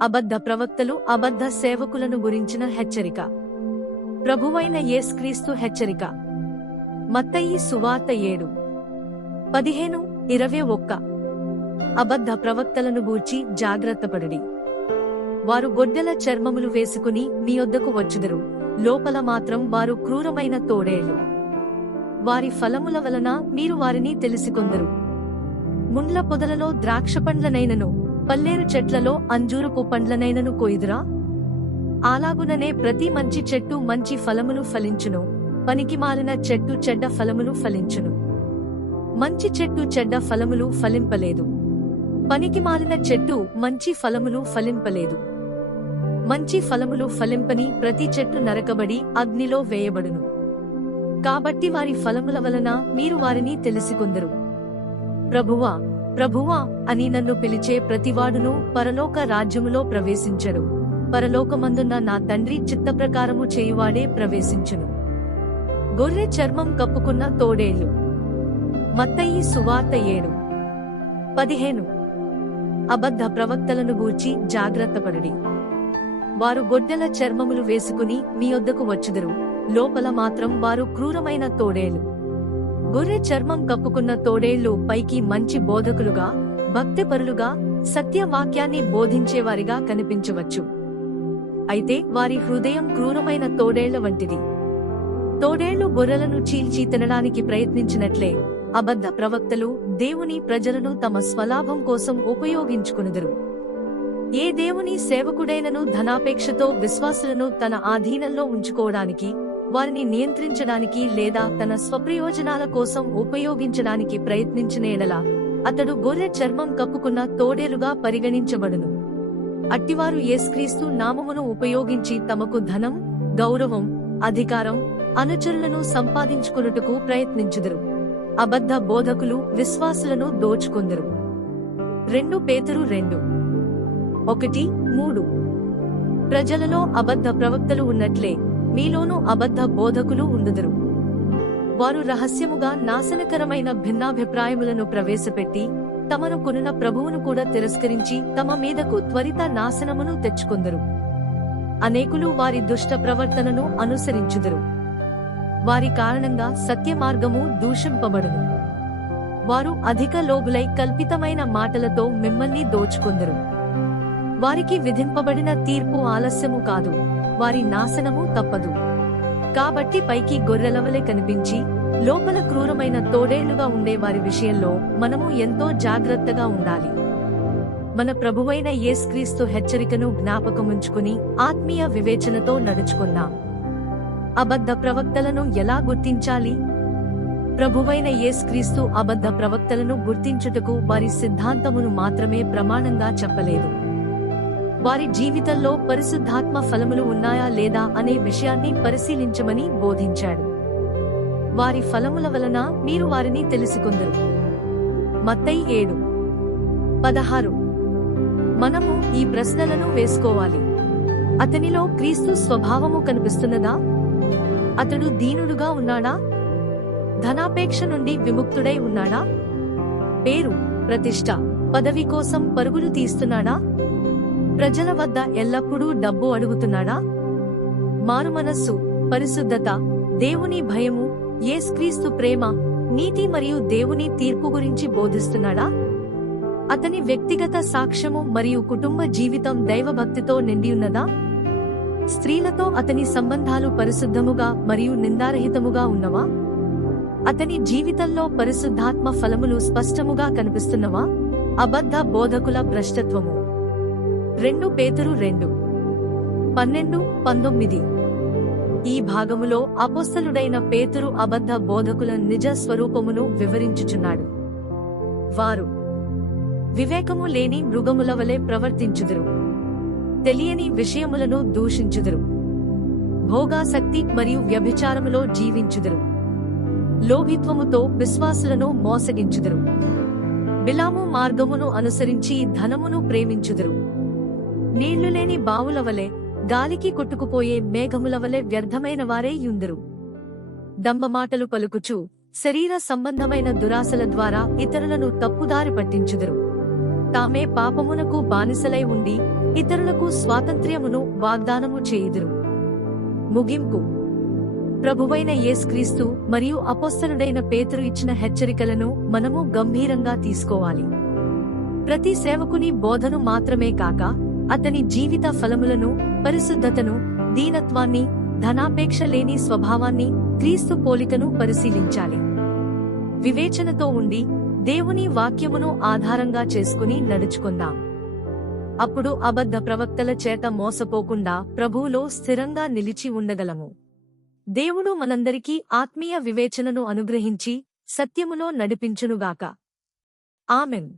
అబద్ధ ప్రవక్తలు అబద్ధ సేవకులను గురించిన హెచ్చరిక. ప్రభువైన యేసుక్రీస్తు హెచ్చరిక. మత్తయి సువార్త 7:15-21. అబద్ధ ప్రవక్తలను గూర్చి జాగ్రత్తపడుడి. వారు గొడ్డెల చర్మములు వేసుకుని మీ యొద్దకు వచ్చుదురు, లోపల మాత్రం వారు క్రూరమైన తోడేళ్లు. వారి ఫలముల వలన మీరు వారిని తెలిసికొందరు. ముండ్ల పొదలలో ద్రాక్షపండ్లనైనను పల్లేరు చెట్లలో అంజూరపు పండ్లనైనను కొయ్యుదురా? అలాగుననే ప్రతి మంచి చెట్టు మంచి ఫలములు ఫలించును, పనికిమాలిన చెట్టు చెడ్డ ఫలములు ఫలించును. మంచి చెట్టు చెడ్డ ఫలములు ఫలింపలేదు, పనికిమాలిన చెట్టు మంచి ఫలములు ఫలింపలేదు. మంచి ఫలములు ఫలింపని ప్రతి చెట్టు నరకబడి అగ్నిలో వేయబడును. కాబట్టి వారి ఫలముల వలన మీరు వారిని తెలిసికొందరు. ప్రభువా, ప్రభువా అని నన్ను పిలిచే ప్రతివాడును పరలోక రాజ్యములో ప్రవేశించడు, పరలోకమందున్న నా తండ్రి చిత్తప్రకారము చేయువాడే ప్రవేశించును. గొర్రె చర్మం కప్పుకున్న తోడేళ్లు. మత్తయి సువార్త 7:15. అబద్ధ ప్రవక్తలను గూర్చి జాగ్రత్తపడుడి. వారు గొడ్డెల చర్మములు వేసుకుని మీ యొద్దకు వచ్చుదురు, లోపల మాత్రం వారు క్రూరమైన తోడేళ్లు. గొర్రె చర్మం కప్పుకున్న తోడేళ్లు పైకి మంచి బోధకులుగా, భక్తిపరులుగా, సత్యవాక్యాన్ని బోధించేవారిగా కనిపించవచ్చు. అయితే వారి హృదయం క్రూరమైన తోడేళ్ల వంటిది. తోడేళ్లు గొర్రెలను చీల్చి తినడానికి ప్రయత్నించినట్లే అబద్ధ ప్రవక్తలు దేవుని ప్రజలను తమ స్వలాభం కోసం ఉపయోగించుకొనుదురు. ఏ దేవుని సేవకుడైనను ధనాపేక్షతో విశ్వాసులను తన ఆధీనంలో ఉంచుకోవడానికి, వారిని నియంత్రించడానికి లేదా తన స్వప్రయోజనాల కోసం ఉపయోగించడానికి ప్రయత్నించిన ఎడల అతడు గొర్రె చర్మం కప్పుకున్న తోడేలుగా పరిగణించబడును. అట్టివారు యేసుక్రీస్తు నామమును ఉపయోగించి తమకు ధనం, గౌరవం, అధికారం, అనుచరులను సంపాదించుకొనుటకు ప్రయత్నించుదురు. అబద్ధ బోధకులు విశ్వాసులను దోచుకొందురు. 2 పేతురు 2:1-3. ప్రజలలో అబద్ధ ప్రవక్తలు ఉన్నట్లే మీలోనూ అబద్ధ బోధకులు ఉండుదురు. వారు రహస్యముగా నాశనకరమైన భిన్నాభిప్రాయములను ప్రవేశపెట్టి తమను కొనిన ప్రభువును కూడా తిరస్కరించి తమ మీదకు త్వరిత నాశనమును తెచ్చుకొందురు. అనేకులు వారి దుష్ట ప్రవర్తనను అనుసరించుదురు. వారి కారణంగా సత్యమార్గము దూషింపబడును. వారు అధిక లోబులై కల్పితమైన మాటలతో మిమ్మల్ని దోచుకొందురు. వారికి విధింపబడిన తీర్పు ఆలస్యము కాదు, వారి నాశనము తప్పదు. కాబట్టి పైకి గొర్రెలవలే కనిపించి లోపల క్రూరమైన తోడేళ్లుగా ఉండే వారి విషయంలో మనము ఎంతో జాగ్రత్తగా ఉండాలి. మన ప్రభువైన యేసుక్రీస్తు హెచ్చరికను జ్ఞాపకముంచుకుని ఆత్మీయ వివేచనతో నడుచుకుందాం. అబద్ధ ప్రవక్తలను ఎలా గుర్తించాలి? ప్రభువైన యేసుక్రీస్తు అబద్ధ ప్రవక్తలను గుర్తించుటకు వారి సిద్ధాంతమును మాత్రమే ప్రమాణంగా చెప్పలేదు. వారి జీవితంలో పరిశుద్ధాత్మ ఫలములు ఉన్నాయా లేదా అనే విషయాన్ని పరిశీలించమని బోధించాడు. వారి ఫలముల వలన మీరు వారిని తెలుసుకొందరు. మత్తయి 7:16. మనము ఈ ప్రశ్నలను వేసుకోవాలి. అతనిలో క్రీస్తు స్వభావము కనిపిస్తున్నదా? అతడు దీనుడుగా ఉన్నాడా? ధనాపేక్ష నుండి విముక్తుడై ఉన్నాడా? పేరు, ప్రతిష్ట, పదవి కోసం పరుగులు తీస్తున్నాడా? ప్రజల వద్ద ఎల్లప్పుడూ డబ్బు అడుగుతున్నాడా? మారుమనస్సు, పరిశుద్ధత, దేవుని భయము, యేసుక్రీస్తు ప్రేమ, నీతి మరియు దేవుని తీర్పు గురించి బోధిస్తున్నాడా? అతని వ్యక్తిగత సాక్ష్యము మరియు కుటుంబ జీవితం దైవభక్తితో నిండియున్నదా? స్త్రీలతో అతని సంబంధాలు పరిశుద్ధముగా మరియు నిందారహితముగా ఉన్నవా? అతని జీవితంలో పరిశుద్ధాత్మ ఫలములు స్పష్టముగా కనిపిస్తున్నవా? అబద్ధ బోధకుల భ్రష్టత్వము. 2 పేతురు 2:12-19. ఈ భాగములో అపోస్తలుడైన పేతురు అబద్ధ బోధకుల నిజ స్వరూపమును వివరించుచున్నాడు. వారు వివేకము లేని మృగముల వలె ప్రవర్తించుదురు, తెలియని విషయములను దూషించుదురు, భోగాసక్తి మరియు వ్యభిచారములో జీవించుదురు, లోభిత్వముతో విశ్వాసులను మోసగించుదురు, బిలాము మార్గమును అనుసరించి ధనమును ప్రేమించుదురు, నీళ్లు లేని బావుల వలె, గాలికి కొట్టుకుపోయే మేఘముల వలె వ్యర్థమైన వారే యుందురు. దంభమాటలు పలుకుచు శరీర సంబంధమైన దురాశల ద్వారా ఇతరులను తప్పుదారి పట్టించుదురు. తామే పాపమునకు బానిసలై ఉండి ఇతరులకు స్వాతంత్ర్యమును వాగ్దానము చేయుదురు. ముగింపు. ప్రభువైన యేసుక్రీస్తు మరియు అపోస్తలుడైన పేతురు ఇచ్చిన హెచ్చరికలను మనము గంభీరంగా తీసుకోవాలి. ప్రతి సేవకుని బోధను మాత్రమే కాక అతని జీవిత ఫలములను, పరిశుద్ధతను, దీనత్వాన్ని, ధనాపేక్ష లేని స్వభావాన్ని, క్రీస్తు పోలికను పరిశీలించాలి. వివేచనతో ఉండి దేవుని వాక్యమును ఆధారంగా చేసుకుని నడుచుకుందాం. అప్పుడు అబద్ధ ప్రవక్తల చేత మోసపోకుండా ప్రభువులో స్థిరంగా నిలిచి ఉండగలము. దేవుడు మనందరికీ ఆత్మీయ వివేచనను అనుగ్రహించి సత్యములో నడిపించునుగాక. ఆమెన్.